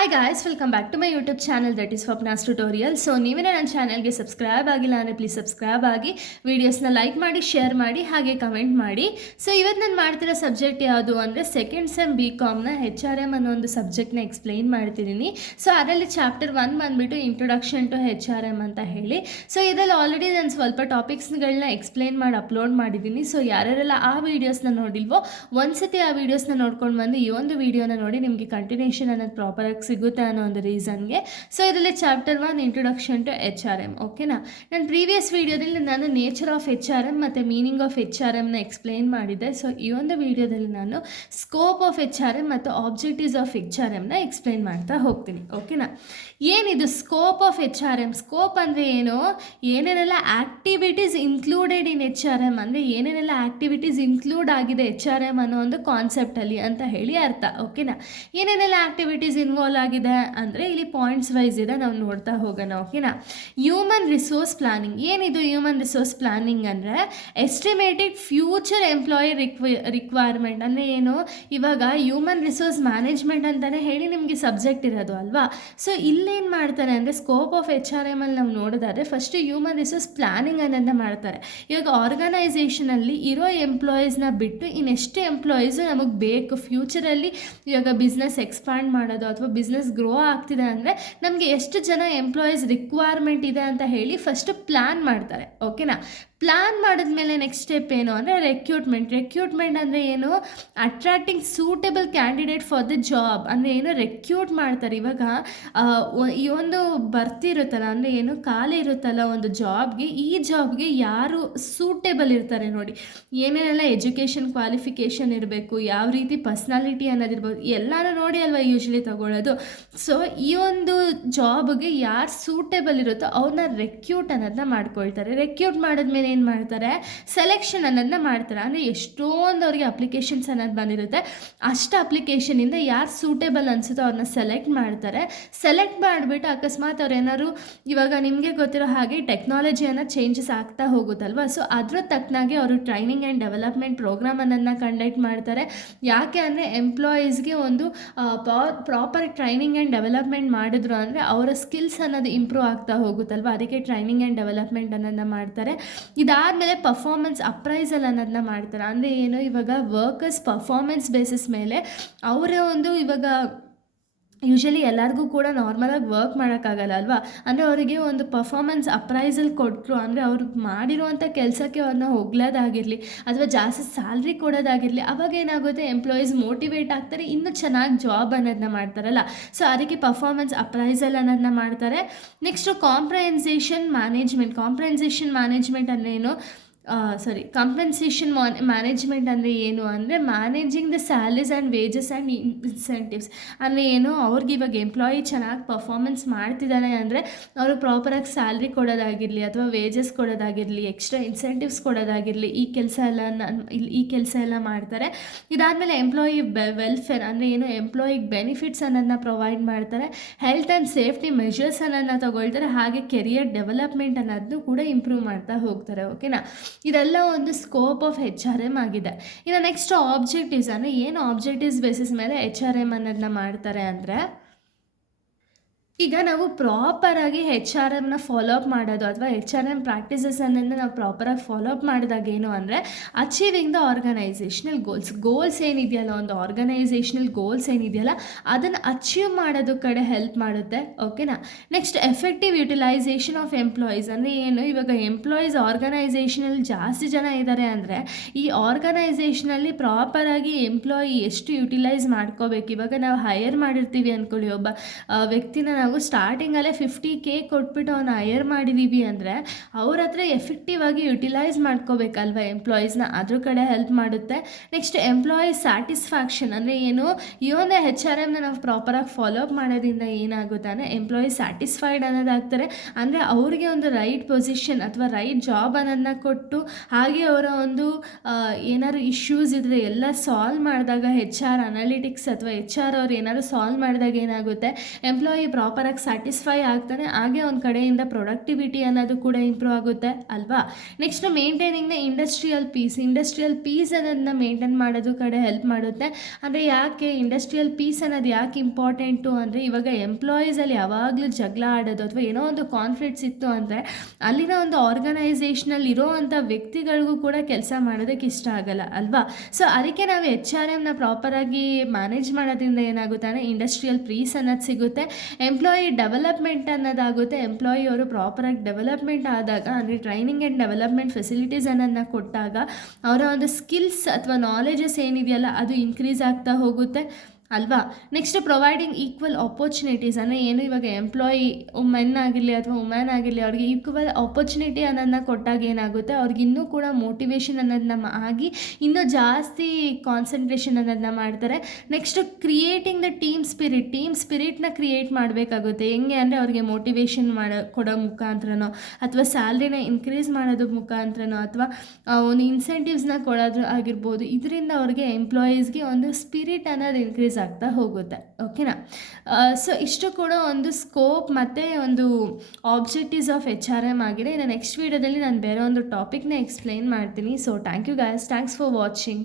Hi guys, welcome back to my YouTube channel that is Swapna's tutorial. So ನೀವೇನೇ ನನ್ನ ಚಾನಲ್ಗೆ subscribe ಆಗಿಲ್ಲ ಅಂದರೆ ಪ್ಲೀಸ್ ಸಬ್ಸ್ಕ್ರೈಬ್ ಆಗಿ, ವೀಡಿಯೋಸ್ನ ಲೈಕ್ ಮಾಡಿ, ಶೇರ್ ಮಾಡಿ, ಹಾಗೆ ಕಮೆಂಟ್ ಮಾಡಿ. ಸೊ ಇವತ್ತು ನಾನು ಮಾಡ್ತಿರೋ ಸಬ್ಜೆಕ್ಟ್ ಯಾವುದು ಅಂದರೆ ಸೆಕೆಂಡ್ ಸೆಮ್ BComನ HRM ಅನ್ನೋ ಒಂದು ಸಬ್ಜೆಕ್ಟ್ನ ಎಕ್ಸ್ಪ್ಲೈನ್ ಮಾಡ್ತಿದ್ದೀನಿ. ಸೊ ಅದರಲ್ಲಿ ಚಾಪ್ಟರ್ 1 ಬಂದುಬಿಟ್ಟು ಇಂಟ್ರೊಡಕ್ಷನ್ ಟು HRM ಅಂತ ಹೇಳಿ. ಸೊ ಇದರಲ್ಲಿ ಆಲ್ರೆಡಿ ನಾನು ಸ್ವಲ್ಪ ಟಾಪಿಕ್ಸ್ಗಳನ್ನ ಎಕ್ಸ್ಪ್ಲೈನ್ ಮಾಡಿ ಅಪ್ಲೋಡ್ ಮಾಡಿದ್ದೀನಿ. ಸೊ ಯಾರ್ಯಾರೆಲ್ಲ ಆ ವೀಡಿಯೋಸ್ನ ನೋಡಿಲ್ವೋ ಒಂದ್ಸತಿ ಆ ವೀಡಿಯೋಸ್ನ ನೋಡ್ಕೊಂಡು ಬಂದು ಈ ಒಂದು ವೀಡಿಯೋನ ನೋಡಿ ನಿಮಗೆ ಕಂಟಿನ್ಯೂಷನ್ ಅನ್ನೋದು ಪ್ರಾಪರಾಗಿ ಸಿಗುತ್ತೆ ಅನ್ನೋ ಒಂದು ರೀಸನ್ಗೆ. ಸೊ ಇದರಲ್ಲಿ ಚಾಪ್ಟರ್ 1 ಇಂಟ್ರೊಡಕ್ಷನ್ ಟು HRM. ಓಕೆನಾ, ನಾನು ಪ್ರೀವಿಯಸ್ ವೀಡಿಯೋದಲ್ಲಿ ನಾನು ನೇಚರ್ ಆಫ್ HRM ಮತ್ತು ಮೀನಿಂಗ್ ಆಫ್ HRMನ ಎಕ್ಸ್ಪ್ಲೈನ್ ಮಾಡಿದ್ದೆ. ಸೊ ಈ ಒಂದು ವೀಡಿಯೋದಲ್ಲಿ ನಾನು ಸ್ಕೋಪ್ ಆಫ್ HRM ಮತ್ತು ಆಬ್ಜೆಕ್ಟಿವ್ಸ್ ಆಫ್ HRMನ ಎಕ್ಸ್ಪ್ಲೈನ್ ಮಾಡ್ತಾ ಹೋಗ್ತೀನಿ. ಓಕೆನಾ, ಏನಿದು ಸ್ಕೋಪ್ ಆಫ್ HRM? ಸ್ಕೋಪ್ ಅಂದರೆ ಏನು, ಏನೇನೆಲ್ಲ ಆ್ಯಕ್ಟಿವಿಟೀಸ್ ಇನ್ಕ್ಲೂಡೆಡ್ ಇನ್ HRM ಅಂದರೆ ಏನೇನೆಲ್ಲ ಆ್ಯಕ್ಟಿವಿಟೀಸ್ ಇನ್ಕ್ಲೂಡ್ ಆಗಿದೆ HRM ಅನ್ನೋ ಒಂದು ಕಾನ್ಸೆಪ್ಟಲ್ಲಿ ಅಂತ ಹೇಳಿ ಅರ್ಥ. ಓಕೆನಾ, ಏನೇನೆಲ್ಲ ಆ್ಯಕ್ಟಿವಿಟೀಸ್ ಇನ್ವಾಲ್ವ್ ಆಗಿದೆ ಅಂದರೆ ಇಲ್ಲಿ ಪಾಯಿಂಟ್ಸ್ ವೈಸ್ ಇದೆ, ನಾವು ನೋಡ್ತಾ ಹೋಗೋಣ. ಓಕೆನಾ, ಹ್ಯೂಮನ್ ರಿಸೋರ್ಸ್ ಪ್ಲಾನಿಂಗ್. ಏನಿದು ಹ್ಯೂಮನ್ ರಿಸೋರ್ಸ್ ಪ್ಲಾನಿಂಗ್ ಅಂದರೆ ಎಸ್ಟಿಮೇಟೆಡ್ ಫ್ಯೂಚರ್ ಎಂಪ್ಲಾಯಿ ರಿಕ್ವೈರ್ಮೆಂಟ್ ಅಂದರೆ ಏನು, ಇವಾಗ ಹ್ಯೂಮನ್ ರಿಸೋರ್ಸ್ ಮ್ಯಾನೇಜ್ಮೆಂಟ್ ಅಂತಲೇ ಹೇಳಿ ನಿಮಗೆ ಸಬ್ಜೆಕ್ಟ್ ಇರೋದು ಅಲ್ವಾ. ಸೊ ಇಲ್ಲೇನು ಮಾಡ್ತಾರೆ ಅಂದರೆ ಸ್ಕೋಪ್ ಆಫ್ HRM ಅಲ್ಲಿ ನಾವು ನೋಡೋದಾದರೆ ಫಸ್ಟು ಹ್ಯೂಮನ್ ರಿಸೋರ್ಸ್ ಪ್ಲಾನಿಂಗ್ ಅನ್ನೋದನ್ನ ಮಾಡ್ತಾರೆ. ಇವಾಗ ಆರ್ಗನೈಸೇಷನಲ್ಲಿ ಇರೋ ಎಂಪ್ಲಾಯೀಸ್ನ ಬಿಟ್ಟು ಇನ್ನೆಷ್ಟು ಎಂಪ್ಲಾಯೀಸು ನಮಗೆ ಬೇಕು ಫ್ಯೂಚರಲ್ಲಿ, ಇವಾಗ ಬಿಸ್ನೆಸ್ ಎಕ್ಸ್ಪ್ಯಾಂಡ್ ಮಾಡೋದು ಅಥವಾ ಬಿಸ್ನೆಸ್ ಗ್ರೋ ಆಗ್ತಿದೆ ಅಂದರೆ ನಮಗೆ ಎಷ್ಟು ಜನ ಎಂಪ್ಲಾಯೀಸ್ ರಿಕ್ವೈರ್ಮೆಂಟ್ ಇದೆ ಅಂತ ಹೇಳಿ ಫಸ್ಟು ಪ್ಲ್ಯಾನ್ ಮಾಡ್ತಾರೆ. ಓಕೆನಾ, ಪ್ಲ್ಯಾನ್ ಮಾಡಿದ್ಮೇಲೆ ನೆಕ್ಸ್ಟ್ ಸ್ಟೆಪ್ ಏನು ಅಂದರೆ ರೆಕ್ಯೂಟ್ಮೆಂಟ್ ಅಂದರೆ ಏನು, attracting suitable candidate for the job ಅಂದರೆ ಏನು, ರೆಕ್ಯೂಟ್ ಮಾಡ್ತಾರೆ. ಇವಾಗ ಈ ಒಂದು ಬರ್ತಿರುತ್ತಲ್ಲ ಅಂದರೆ ಏನು, ಖಾಲಿ ಇರುತ್ತಲ್ಲ ಒಂದು ಜಾಬ್ಗೆ, ಈ ಜಾಬ್ಗೆ ಯಾರು ಸೂಟೇಬಲ್ ಇರ್ತಾರೆ ನೋಡಿ, ಏನೇನೆಲ್ಲ ಎಜುಕೇಷನ್ ಕ್ವಾಲಿಫಿಕೇಷನ್ ಇರಬೇಕು, ಯಾವ ರೀತಿ ಪರ್ಸ್ನಾಲಿಟಿ ಅನ್ನೋದಿರ್ಬೋದು, ಎಲ್ಲನೂ ನೋಡಿ ಅಲ್ವಾ ಯೂಶ್ವಲಿ ತಗೊಳ್ಳೋದು. ಸೊ ಈ ಒಂದು ಜಾಬ್ಗೆ ಯಾರು ಸೂಟೇಬಲ್ ಇರುತ್ತೋ ಅವ್ರನ್ನ ರೆಕ್ಯೂಟ್ ಅನ್ನೋದನ್ನ ಮಾಡ್ಕೊಳ್ತಾರೆ. ರೆಕ್ಯೂಟ್ ಮಾಡಿದ್ಮೇಲೆ ಏನು ಮಾಡ್ತಾರೆ, ಸೆಲೆಕ್ಷನ್ ಅನ್ನೋದನ್ನ ಮಾಡ್ತಾರೆ. ಅಂದರೆ ಎಷ್ಟೊಂದು ಅವ್ರಿಗೆ ಅಪ್ಲಿಕೇಶನ್ಸ್ ಅನ್ನೋದು ಬಂದಿರುತ್ತೆ, ಅಷ್ಟು ಅಪ್ಲಿಕೇಶನಿಂದ ಯಾರು ಸೂಟೇಬಲ್ ಅನಿಸುತ್ತೋ ಅವ್ರನ್ನ ಸೆಲೆಕ್ಟ್ ಮಾಡ್ತಾರೆ. ಸೆಲೆಕ್ಟ್ ಮಾಡಿಬಿಟ್ಟು ಅಕಸ್ಮಾತ್ ಅವ್ರು ಏನಾದ್ರು, ಇವಾಗ ನಿಮಗೆ ಗೊತ್ತಿರೋ ಹಾಗೆ ಟೆಕ್ನಾಲಜಿ ಅನ್ನೋ ಚೇಂಜಸ್ ಆಗ್ತಾ ಹೋಗುತ್ತಲ್ವ. ಸೊ ಅದ್ರ ತಕ್ಕನಾಗಿ ಅವರು ಟ್ರೈನಿಂಗ್ ಆ್ಯಂಡ್ ಡೆವಲಪ್ಮೆಂಟ್ ಪ್ರೋಗ್ರಾಮ್ ಅನ್ನೋದನ್ನ ಕಂಡಕ್ಟ್ ಮಾಡ್ತಾರೆ. ಯಾಕೆ ಅಂದರೆ ಎಂಪ್ಲಾಯೀಸ್ಗೆ ಒಂದು ಪ್ರಾಪರ್ ಟ್ರೈನಿಂಗ್ ಆ್ಯಂಡ್ ಡೆವಲಪ್ಮೆಂಟ್ ಮಾಡಿದ್ರು ಅಂದರೆ ಅವರ ಸ್ಕಿಲ್ಸ್ ಅನ್ನೋದು ಇಂಪ್ರೂವ್ ಆಗ್ತಾ ಹೋಗುತ್ತಲ್ವ, ಅದಕ್ಕೆ ಟ್ರೈನಿಂಗ್ ಆ್ಯಂಡ್ ಡೆವಲಪ್ಮೆಂಟ್ ಅನ್ನೋದನ್ನ ಮಾಡ್ತಾರೆ. ಇದಾದಮೇಲೆ ಪರ್ಫಾರ್ಮೆನ್ಸ್ ಅಪ್ರೈಸಲ್ ಅನ್ನೋದನ್ನ ಮಾಡ್ತಾರೆ. ಅಂದರೆ ಏನು, ಇವಾಗ ವರ್ಕರ್ಸ್ ಪರ್ಫಾರ್ಮೆನ್ಸ್ ಬೇಸಿಸ್ ಮೇಲೆ ಅವರ ಒಂದು, ಇವಾಗ ಯೂಶ್ವಲಿ ಎಲ್ಲರಿಗೂ ಕೂಡ ನಾರ್ಮಲಾಗಿ ವರ್ಕ್ ಮಾಡೋಕ್ಕಾಗಲ್ಲ ಅಲ್ವಾ, ಅಂದರೆ ಅವರಿಗೆ ಒಂದು ಪರ್ಫಾರ್ಮೆನ್ಸ್ ಅಪ್ರೈಸಲ್ ಕೊಟ್ಟರು ಅಂದರೆ ಅವ್ರು ಮಾಡಿರುವಂಥ ಕೆಲಸಕ್ಕೆ ಅವ್ರನ್ನ ಹೊಗಳೋದಾಗಿರಲಿ ಅಥವಾ ಜಾಸ್ತಿ ಸ್ಯಾಲ್ರಿ ಕೊಡೋದಾಗಿರಲಿ, ಅವಾಗ ಏನಾಗುತ್ತೆ, ಎಂಪ್ಲಾಯೀಸ್ ಮೋಟಿವೇಟ್ ಆಗ್ತಾರೆ, ಇನ್ನೂ ಚೆನ್ನಾಗಿ ಜಾಬ್ ಅನ್ನೋದನ್ನ ಮಾಡ್ತಾರಲ್ಲ. ಸೊ ಅದಕ್ಕೆ ಪರ್ಫಾರ್ಮೆನ್ಸ್ ಅಪ್ರೈಸಲ್ ಅನ್ನೋದನ್ನ ಮಾಡ್ತಾರೆ. ನೆಕ್ಸ್ಟು ಕಾಂಪ್ರಹೆನ್ಸೇಷನ್ ಮ್ಯಾನೇಜ್ಮೆಂಟ್ ಅಂದರೆ ಏನು, ಕಂಪೆನ್ಸೇಷನ್ ಮ್ಯಾನೇಜ್ಮೆಂಟ್ ಅಂದರೆ ಏನು ಅಂದರೆ managing the salaries and wages and incentives ಅಂದರೆ ಏನು, ಅವ್ರಿಗೆ ಇವಾಗ ಎಂಪ್ಲಾಯಿ ಚೆನ್ನಾಗಿ ಪರ್ಫಾರ್ಮೆನ್ಸ್ ಮಾಡ್ತಿದ್ದಾನೆ ಅಂದರೆ ಅವರು ಪ್ರಾಪರಾಗಿ ಸ್ಯಾಲ್ರಿ ಕೊಡೋದಾಗಿರಲಿ ಅಥವಾ ವೇಜಸ್ ಕೊಡೋದಾಗಿರಲಿ, ಎಕ್ಸ್ಟ್ರಾ ಇನ್ಸೆಂಟಿವ್ಸ್ ಕೊಡೋದಾಗಿರಲಿ, ಈ ಕೆಲಸ ಎಲ್ಲ ಮಾಡ್ತಾರೆ. ಇದಾದಮೇಲೆ ಎಂಪ್ಲಾಯಿ ವೆಲ್ಫೇರ್ ಅಂದರೆ ಏನು, ಎಂಪ್ಲಾಯಿಗೆ ಬೆನಿಫಿಟ್ಸ್ ಅನ್ನೋದನ್ನ ಪ್ರೊವೈಡ್ ಮಾಡ್ತಾರೆ. ಹೆಲ್ತ್ ಆ್ಯಂಡ್ ಸೇಫ್ಟಿ ಮೆಷರ್ಸ್ ಅನ್ನೋದನ್ನ ತಗೊಳ್ತಾರೆ. ಹಾಗೆ ಕೆರಿಯರ್ ಡೆವಲಪ್ಮೆಂಟ್ ಅನ್ನೋದನ್ನು ಕೂಡ ಇಂಪ್ರೂವ್ ಮಾಡ್ತಾ ಹೋಗ್ತಾರೆ. ಓಕೆನಾ, ಇದೆಲ್ಲ ಒಂದು ಸ್ಕೋಪ್ ಆಫ್ HRM ಆಗಿದೆ. ಇನ್ನು ನೆಕ್ಸ್ಟ್ ಆಬ್ಜೆಕ್ಟಿವ್ಸ್ ಅಂದರೆ ಏನು, ಆಬ್ಜೆಕ್ಟಿವ್ಸ್ ಬೇಸಿಸ್ ಮೇಲೆ HRM ಅನ್ನೋದನ್ನ ಮಾಡ್ತಾರೆ ಅಂದರೆ, ಈಗ ನಾವು ಪ್ರಾಪರಾಗಿ HRMನ ಫಾಲೋ ಅಪ್ ಮಾಡೋದು ಅಥವಾ HRM ಪ್ರಾಕ್ಟೀಸಸ್ ಅನ್ನೋದನ್ನ ನಾವು ಪ್ರಾಪರಾಗಿ ಫಾಲೋ ಅಪ್ ಮಾಡಿದಾಗ ಏನು ಅಂದರೆ ಅಚೀವಿಂಗ್ ದ ಆರ್ಗನೈಸೇಷನಲ್ ಗೋಲ್ಸ್ ಏನಿದೆಯಲ್ಲ, ಒಂದು ಆರ್ಗನೈಸೇಷನಲ್ ಗೋಲ್ಸ್ ಏನಿದೆಯಲ್ಲ ಅದನ್ನು ಅಚೀವ್ ಮಾಡೋದು ಕಡೆ ಹೆಲ್ಪ್ ಮಾಡುತ್ತೆ. ಓಕೆನಾ, next effective utilisation of employees ಅಂದರೆ ಏನು, ಇವಾಗ ಎಂಪ್ಲಾಯೀಸ್ ಆರ್ಗನೈಸೇಷನಲ್ಲಿ ಜಾಸ್ತಿ ಜನ ಇದ್ದಾರೆ ಅಂದರೆ ಈ ಆರ್ಗನೈಸೇಷನಲ್ಲಿ ಪ್ರಾಪರಾಗಿ ಎಂಪ್ಲಾಯಿ ಎಷ್ಟು ಯುಟಿಲೈಸ್ ಮಾಡ್ಕೋಬೇಕು. ಇವಾಗ ನಾವು ಹೈಯರ್ ಮಾಡಿರ್ತೀವಿ ಅಂದ್ಕೊಳ್ಳಿ, ಒಬ್ಬ ವ್ಯಕ್ತಿನ ನಾವು ಸ್ಟಾರ್ಟಿಂಗಲ್ಲೇ 50K ಕೊಟ್ಬಿಟ್ಟು ಅವನ್ನ ಹೈಯರ್ ಮಾಡಿದ್ದೀವಿ ಅಂದರೆ ಅವ್ರ ಹತ್ರ ಎಫೆಕ್ಟಿವ್ ಆಗಿ ಯುಟಿಲೈಸ್ ಮಾಡ್ಕೋಬೇಕಲ್ವ ಎಂಪ್ಲಾಯೀಸ್ನ, ಅದ್ರ ಕಡೆ ಹೆಲ್ಪ್ ಮಾಡುತ್ತೆ. ನೆಕ್ಸ್ಟ್ ಎಂಪ್ಲಾಯಿ ಸ್ಯಾಟಿಸ್ಫ್ಯಾಕ್ಷನ್ ಅಂದರೆ ಏನು, ಈ ಒಂದು HRMನ ನಾವು ಪ್ರಾಪರಾಗಿ ಫಾಲೋ ಅಪ್ ಮಾಡೋದ್ರಿಂದ ಏನಾಗುತ್ತೆ ಅಂದರೆ ಎಂಪ್ಲಾಯಿ ಸ್ಯಾಟಿಸ್ಫೈಡ್ ಅನ್ನೋದಾಗ್ತಾರೆ. ಅಂದರೆ ಅವ್ರಿಗೆ ಒಂದು ರೈಟ್ ಪೊಸಿಷನ್ ಅಥವಾ ರೈಟ್ ಜಾಬ್ ಅನ್ನೋದನ್ನ ಕೊಟ್ಟು, ಹಾಗೆ ಅವರ ಒಂದು ಏನಾದ್ರು ಇಶ್ಯೂಸ್ ಇದ್ದರೆ ಎಲ್ಲ ಸಾಲ್ವ್ ಮಾಡಿದಾಗ HR ಅನಾಲಿಟಿಕ್ಸ್ ಅಥವಾ HR ಅವ್ರು ಏನಾದ್ರು ಸಾಲ್ವ್ ಮಾಡಿದಾಗ ಏನಾಗುತ್ತೆ, ಎಂಪ್ಲಾಯಿ ಪ್ರಾಪರ್ ಪ್ರಾಪರಾಗಿ ಸ್ಯಾಟಿಸ್ಫೈ ಆಗ್ತಾನೆ, ಹಾಗೆ ಒಂದು ಕಡೆಯಿಂದ ಪ್ರೊಡಕ್ಟಿವಿಟಿ ಅನ್ನೋದು ಕೂಡ ಇಂಪ್ರೂವ್ ಆಗುತ್ತೆ ಅಲ್ವಾ. Next maintaining the industrial peace ಅನ್ನೋದನ್ನ ಮೇಂಟೈನ್ ಮಾಡೋದು ಕಡೆ ಹೆಲ್ಪ್ ಮಾಡುತ್ತೆ. ಅಂದರೆ ಯಾಕೆ ಇಂಡಸ್ಟ್ರಿಯಲ್ ಪೀಸ್ ಅನ್ನೋದು ಯಾಕೆ ಇಂಪಾರ್ಟೆಂಟು ಅಂದರೆ, ಇವಾಗ ಎಂಪ್ಲಾಯೀಸಲ್ಲಿ ಯಾವಾಗಲೂ ಜಗಳ ಆಡೋದು ಅಥವಾ ಏನೋ ಒಂದು ಕಾನ್ಫ್ಲಿಕ್ಟ್ಸ್ ಇತ್ತು ಅಂದರೆ ಅಲ್ಲಿನ ಒಂದು ಆರ್ಗನೈಸೇಷನಲ್ಲಿ ಇರೋವಂಥ ವ್ಯಕ್ತಿಗಳಿಗೂ ಕೂಡ ಕೆಲಸ ಮಾಡೋದಕ್ಕೆ ಇಷ್ಟ ಆಗಲ್ಲ ಅಲ್ವಾ. ಸೊ ಅದಕ್ಕೆ ನಾವು HRMನ ಪ್ರಾಪರಾಗಿ ಮ್ಯಾನೇಜ್ ಮಾಡೋದ್ರಿಂದ ಏನಾಗುತ್ತೆ ಅಂದರೆ ಇಂಡಸ್ಟ್ರಿಯಲ್ ಪೀಸ್ ಅನ್ನೋದು ಸಿಗುತ್ತೆ. Employee development ಅನ್ನೋದಾಗುತ್ತೆ. ಎಂಪ್ಲಾಯಿ ಅವರು ಪ್ರಾಪರಾಗಿ ಡೆವಲಪ್ಮೆಂಟ್ ಆದಾಗ, ಅಂದರೆ ಟ್ರೈನಿಂಗ್ ಆ್ಯಂಡ್ ಡೆವಲಪ್ಮೆಂಟ್ ಫೆಸಿಲಿಟೀಸ್ ಅನ್ನೋದನ್ನ ಕೊಟ್ಟಾಗ ಅವರ ಒಂದು ಸ್ಕಿಲ್ಸ್ ಅಥವಾ ನಾಲೆಜಸ್ ಏನಿದೆಯಲ್ಲ ಅದು ಇನ್ಕ್ರೀಸ್ ಆಗ್ತಾ ಹೋಗುತ್ತೆ ಅಲ್ವಾ. ನೆಕ್ಸ್ಟ್ ಪ್ರೊವೈಡಿಂಗ್ ಈಕ್ವಲ್ ಆಪರ್ಚುನಿಟೀಸ್, ಅಂದರೆ ಏನು ಇವಾಗ ಎಂಪ್ಲಾಯಿ ಮೆನ್ ಆಗಿರಲಿ ಅಥವಾ ವುಮೆನ್ ಆಗಿರಲಿ ಅವ್ರಿಗೆ ಈಕ್ವಲ್ ಆಪರ್ಚುನಿಟಿ ಅನ್ನೋದನ್ನ ಕೊಟ್ಟಾಗ ಏನಾಗುತ್ತೆ, ಅವ್ರಿಗೆ ಇನ್ನೂ ಕೂಡ ಮೋಟಿವೇಶನ್ ಅನ್ನೋದನ್ನ ಆಗಿ ಇನ್ನೂ ಜಾಸ್ತಿ ಕಾನ್ಸಂಟ್ರೇಷನ್ ಅನ್ನೋದನ್ನ ಮಾಡ್ತಾರೆ. ನೆಕ್ಸ್ಟ್ ಕ್ರಿಯೇಟಿಂಗ್ ದ ಟೀಮ್ ಸ್ಪಿರಿಟ್ನ ಕ್ರಿಯೇಟ್ ಮಾಡಬೇಕಾಗುತ್ತೆ. ಹೆಂಗೆ ಅಂದರೆ ಅವ್ರಿಗೆ ಮೋಟಿವೇಶನ್ ಕೊಡೋ ಮುಖಾಂತರನೋ ಅಥವಾ ಸ್ಯಾಲ್ರಿನ ಇನ್ಕ್ರೀಸ್ ಮಾಡೋದ್ರ ಮುಖಾಂತರನೋ ಅಥವಾ ಒಂದು ಇನ್ಸೆಂಟಿವ್ಸ್ನ ಕೊಡೋದು ಆಗಿರ್ಬೋದು. ಇದರಿಂದ ಅವ್ರಿಗೆ ಎಂಪ್ಲಾಯೀಸ್ಗೆ ಒಂದು ಸ್ಪಿರಿಟ್ ಅನ್ನೋದು ಇನ್ಕ್ರೀಸ್ ಆಗ್ತಾ ಹೋಗುತ್ತೆ. ಓಕೆನಾ. ಸೊ ಇಷ್ಟು ಕೂಡ ಒಂದು ಸ್ಕೋಪ್ ಮತ್ತು ಒಂದು ಆಬ್ಜೆಕ್ಟಿವ್ಸ್ ಆಫ್ HRM ಆಗಿದೆ. ಇನ್ನು ನೆಕ್ಸ್ಟ್ ವೀಡಿಯೋದಲ್ಲಿ ನಾನು ಬೇರೆ ಒಂದು ಟಾಪಿಕ್ನ ಎಕ್ಸ್ಪ್ಲೈನ್ ಮಾಡ್ತೀನಿ. So thank you guys, thanks for watching.